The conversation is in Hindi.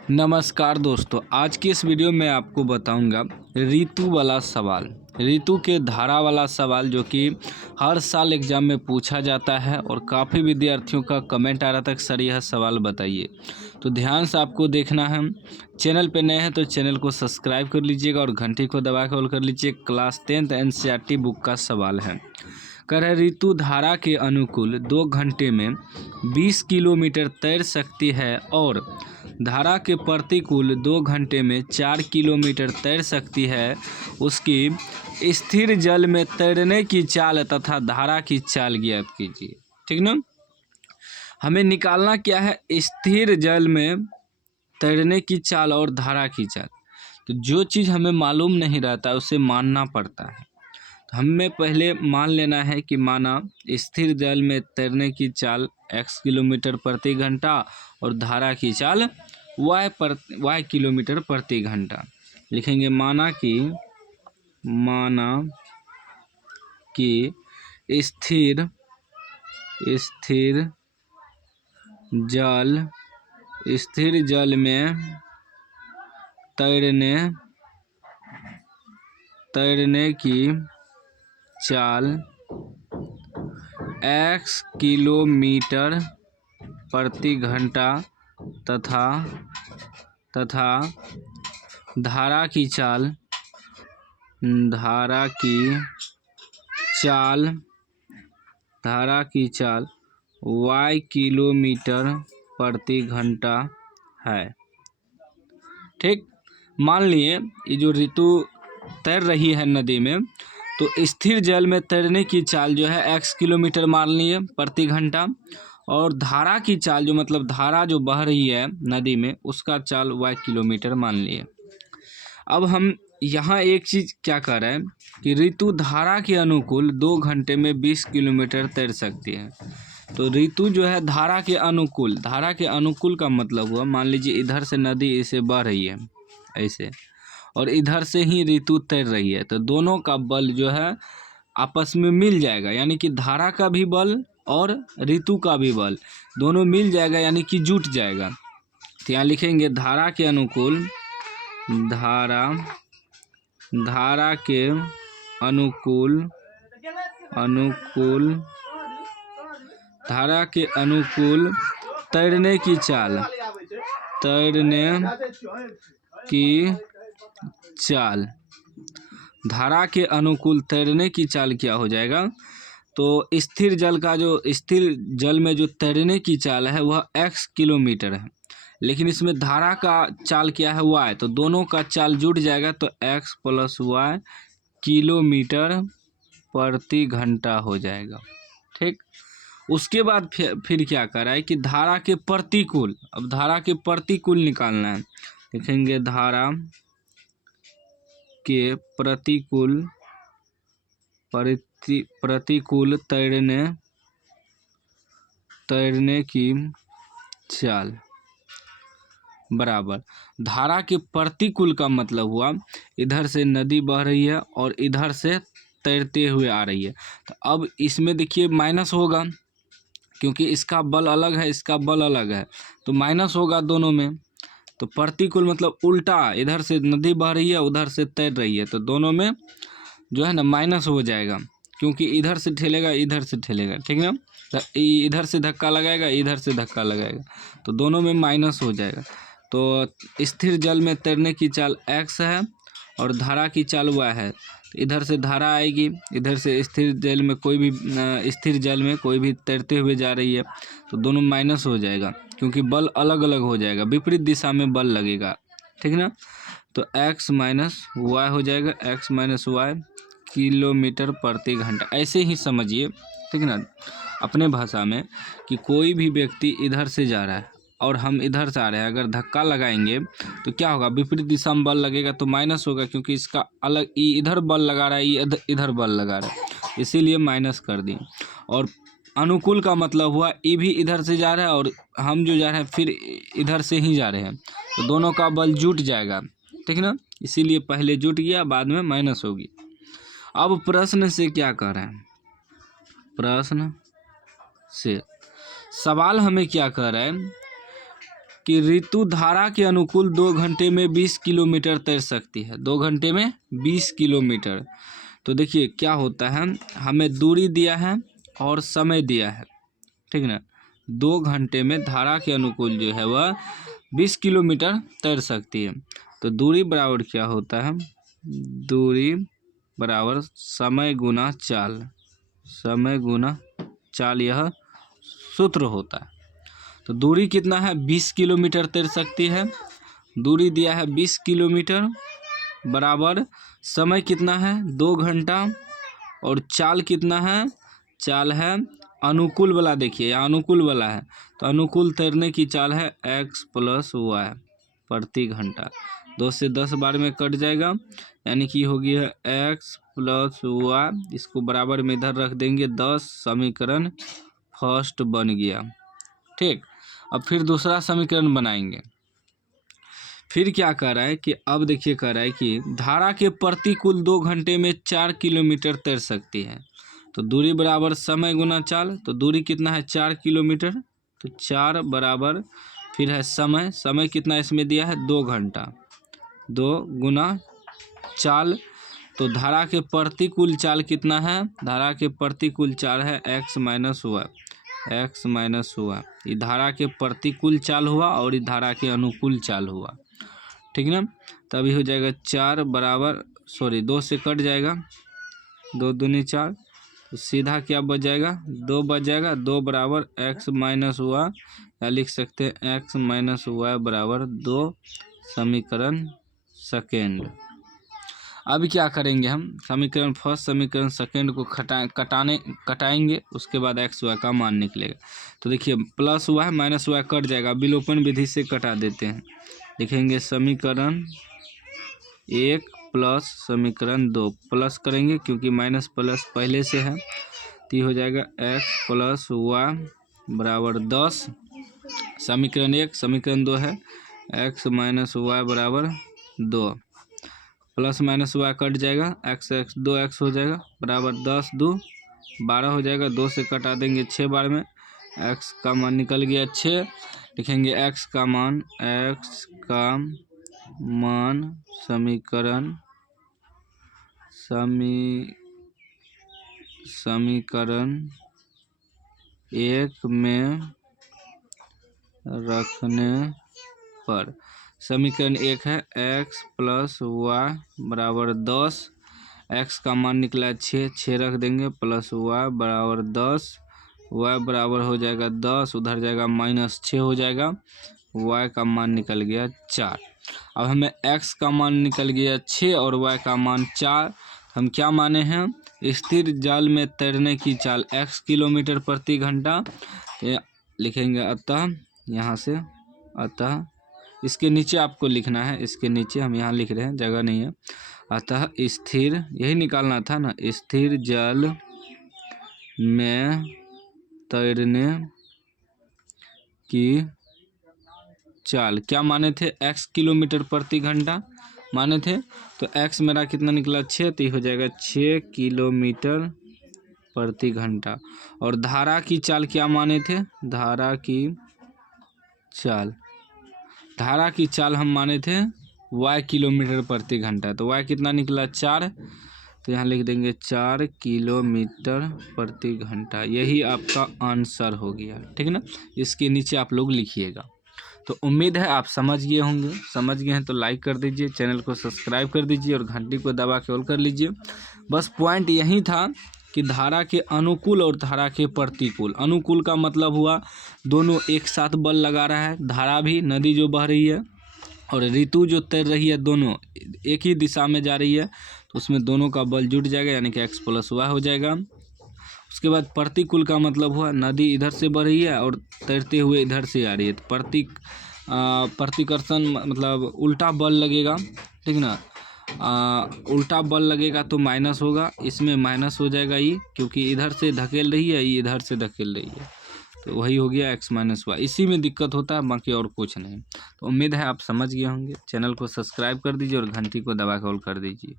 नमस्कार दोस्तों, आज की इस वीडियो में आपको बताऊंगा ऋतु वाला सवाल। ऋतु के धारा वाला सवाल जो कि हर साल एग्जाम में पूछा जाता है और काफ़ी विद्यार्थियों का कमेंट आ रहा था कि सर यह सवाल बताइए। तो ध्यान से आपको देखना है। चैनल पे नए हैं तो चैनल को सब्सक्राइब कर लीजिएगा और घंटी को दबा कर ऑल कर लीजिए। क्लास 10th NCERT बुक का सवाल है। कह रहे ऋतु धारा के अनुकूल 2 घंटे में 20 किलोमीटर तैर सकती है और धारा के प्रतिकूल 2 घंटे में 4 किलोमीटर तैर सकती है। उसकी स्थिर जल में तैरने की चाल तथा धारा की चाल ज्ञात कीजिए। ठीक ना। हमें निकालना क्या है, स्थिर जल में तैरने की चाल और धारा की चाल। तो जो चीज़ हमें मालूम नहीं रहता उसे मानना पड़ता है। तो हमें पहले मान लेना है कि माना स्थिर जल में तैरने की चाल x किलोमीटर प्रति घंटा और धारा की चाल y किलोमीटर प्रति घंटा। लिखेंगे माना कि स्थिर जल में तैरने की चाल x किलोमीटर प्रति घंटा तथा धारा की चाल y किलोमीटर प्रति घंटा है। ठीक, मान लिए ये जो ऋतु तैर रही है नदी में, तो स्थिर जल में तैरने की चाल जो है x किलोमीटर मान लिए प्रति घंटा और धारा की चाल जो मतलब धारा जो बह रही है नदी में उसका चाल y किलोमीटर मान लिए। अब हम यहाँ एक चीज़ क्या कर रहे हैं कि ऋतु धारा के अनुकूल 2 घंटे में 20 किलोमीटर तैर सकती है। तो ऋतु जो है धारा के अनुकूल का मतलब हुआ, मान लीजिए इधर से नदी इसे बह रही है ऐसे और इधर से ही ऋतु तैर रही है, तो दोनों का बल जो है आपस में मिल जाएगा, यानी कि धारा का भी बल और ऋतु का भी बल दोनों मिल जाएगा, यानी कि जुट जाएगा। तो यहाँ लिखेंगे धारा के अनुकूल तैरने की चाल धारा के अनुकूल तैरने की चाल क्या हो जाएगा, तो स्थिर जल में जो तैरने की चाल है वह x किलोमीटर है, लेकिन इसमें धारा का चाल क्या है y, तो दोनों का चाल जुड़ जाएगा तो x प्लस y किलोमीटर प्रति घंटा हो जाएगा। ठीक, उसके बाद फिर क्या करा है कि धारा के प्रतिकूल, अब धारा के प्रतिकूल निकालना है। लिखेंगे धारा के प्रतिकूल तैरने की चाल बराबर धारा के प्रतिकूल का मतलब हुआ इधर से नदी बह रही है और इधर से तैरते हुए आ रही है। तो अब इसमें देखिए माइनस होगा क्योंकि इसका बल अलग है इसका बल अलग है, तो माइनस होगा दोनों में। तो प्रतिकूल मतलब उल्टा, इधर से नदी बह रही है उधर से तैर रही है, तो दोनों में जो है ना माइनस हो जाएगा क्योंकि इधर से ठेलेगा इधर से ठेलेगा। ठीक है ना, तो इधर से धक्का लगाएगा इधर से धक्का लगाएगा तो दोनों में माइनस हो जाएगा। तो स्थिर जल में तैरने की चाल x है और धारा की चाल y है, तो इधर से धारा आएगी, इधर से स्थिर जल में कोई भी तैरते हुए जा रही है, तो दोनों माइनस हो जाएगा क्योंकि बल अलग अलग हो जाएगा, विपरीत दिशा में बल लगेगा। ठीक ना, तो x माइनस वाई हो जाएगा, x माइनस वाई किलोमीटर प्रति घंटा। ऐसे ही समझिए, ठीक ना, अपने भाषा में कि कोई भी व्यक्ति इधर से जा रहा है और हम इधर से आ रहे हैं, अगर धक्का लगाएंगे तो क्या होगा, विपरीत दिशा में बल लगेगा तो माइनस होगा क्योंकि इसका अलग इधर बल लगा रहा है इधर बल लगा रहा है, इसीलिए माइनस कर दिए। और अनुकूल का मतलब हुआ ये भी इधर से जा रहा है और हम जो जा रहे हैं फिर इधर से ही जा रहे हैं, तो दोनों का बल जुट जाएगा। ठीक ना, इसीलिए पहले जुट गया बाद में माइनस होगी। अब प्रश्न से क्या कह रहे हैं, प्रश्न से सवाल हमें क्या कह रहा है कि ऋतु धारा के अनुकूल 2 घंटे में 20 किलोमीटर तैर सकती है। 2 घंटे में 20 किलोमीटर। तो देखिए क्या होता है, हमें दूरी दिया है और समय दिया है, ठीक ना। 2 घंटे में धारा के अनुकूल जो है वह 20 किलोमीटर तैर सकती है। तो दूरी बराबर क्या होता है, दूरी बराबर समय गुना चाल, समय गुना चाल, यह सूत्र होता है। तो दूरी कितना है, 20 किलोमीटर तैर सकती है। दूरी दिया है 20 किलोमीटर बराबर समय कितना है, 2 घंटा, और चाल कितना है, चाल है अनुकूल वाला, देखिए यहाँ अनुकूल वाला है, तो अनुकूल तैरने की चाल है x + y प्रति घंटा। 2 से 10 बार में कट जाएगा, यानी कि हो गया x + y। इसको बराबर में इधर रख देंगे 10, समीकरण फर्स्ट बन गया, ठीक। अब फिर दूसरा समीकरण बनाएंगे। फिर क्या कह रहा है कि अब देखिए कह रहा है कि धारा के प्रतिकूल 2 घंटे में 4 किलोमीटर तैर सकती है। तो दूरी बराबर समय गुना चाल, तो दूरी कितना है 4 किलोमीटर, तो 4 बराबर फिर है समय, समय कितना इसमें दिया है 2 घंटा, 2 गुना चाल। तो धारा के प्रतिकूल चाल कितना है, धारा के प्रतिकूल चाल है x - y, x - y। ये धारा के प्रतिकूल चाल हुआ और ये धारा के अनुकूल चाल हुआ, ठीक ना। तभी हो जाएगा 4 बराबर, सॉरी 2 से कट जाएगा, 2 दूनी 4, तो सीधा क्या बच जाएगा, 2 बच जाएगा। 2 बराबर x - y, या लिख सकते हैं x - y बराबर 2, समीकरण सेकेंड। अब क्या करेंगे हम, समीकरण फर्स्ट समीकरण सेकेंड को कटाएंगे, उसके बाद x y का मान निकलेगा। तो देखिए +y - y कट जाएगा, विलोपन विधि से कटा देते हैं। लिखेंगे समीकरण 1 प्लस समीकरण 2, प्लस करेंगे क्योंकि माइनस प्लस पहले से है, तो ये हो जाएगा x + y बराबर 10। समीकरण 1 समीकरण 2 है x - y बराबर 2, प्लस माइनस y कट जाएगा, x 2x हो जाएगा बराबर 10 2 12 हो जाएगा। 2 से कटा देंगे 6 बार में, x का मान निकल गया 6। लिखेंगे x का मान समीकरण 1 में रखने पर, समीकरण 1 है x + y बराबर 10, x का मान निकला 6 रख देंगे, प्लस y बराबर 10, y बराबर हो जाएगा 10, उधर जाएगा -6 हो जाएगा, y का मान निकल गया 4। अब हमें x का मान निकल गया 6 और y का मान 4। हम क्या माने हैं, स्थिर जल में तैरने की चाल x किलोमीटर प्रति घंटा। लिखेंगे अतः, यहाँ से अतः इसके नीचे आपको लिखना है, इसके नीचे हम यहाँ लिख रहे हैं, जगह नहीं है। अतः स्थिर, यही निकालना था ना, स्थिर जल में तैरने की चाल क्या माने थे, x किलोमीटर प्रति घंटा माने थे। तो x मेरा कितना निकला 6, तो ये हो जाएगा 6 किलोमीटर प्रति घंटा। और धारा की चाल क्या माने थे, धारा की चाल हम माने थे y किलोमीटर प्रति घंटा। तो y कितना निकला 4, तो यहाँ लिख देंगे 4 किलोमीटर प्रति घंटा। यही आपका आंसर हो गया, ठीक है ना। इसके नीचे आप लोग लिखिएगा। तो उम्मीद है आप समझ गए होंगे, समझ गए हैं तो लाइक कर दीजिए, चैनल को सब्सक्राइब कर दीजिए और घंटी को दबा के ऑल कर लीजिए। बस पॉइंट यही था कि धारा के अनुकूल और धारा के प्रतिकूल। अनुकूल का मतलब हुआ दोनों एक साथ बल लगा रहा है, धारा भी नदी जो बह रही है और ऋतु जो तैर रही है, दोनों एक ही दिशा में जा रही है, तो उसमें दोनों का बल जुट जाएगा, यानी कि x + y हो जाएगा। उसके बाद प्रतिकूल का मतलब हुआ नदी इधर से बह रही है और तैरते हुए इधर से आ रही है, तो प्रतिकर्षण मतलब उल्टा बल लगेगा, ठीक ना। उल्टा बल लगेगा तो माइनस होगा, इसमें माइनस हो जाएगा ये, क्योंकि इधर से धकेल रही है, ये इधर से धकेल रही है, तो वही हो गया x - y। इसी में दिक्कत होता है, बाकी और कुछ नहीं। तो उम्मीद है आप समझ गए होंगे। चैनल को सब्सक्राइब कर दीजिए और घंटी को दबा के ऑल कर दीजिए।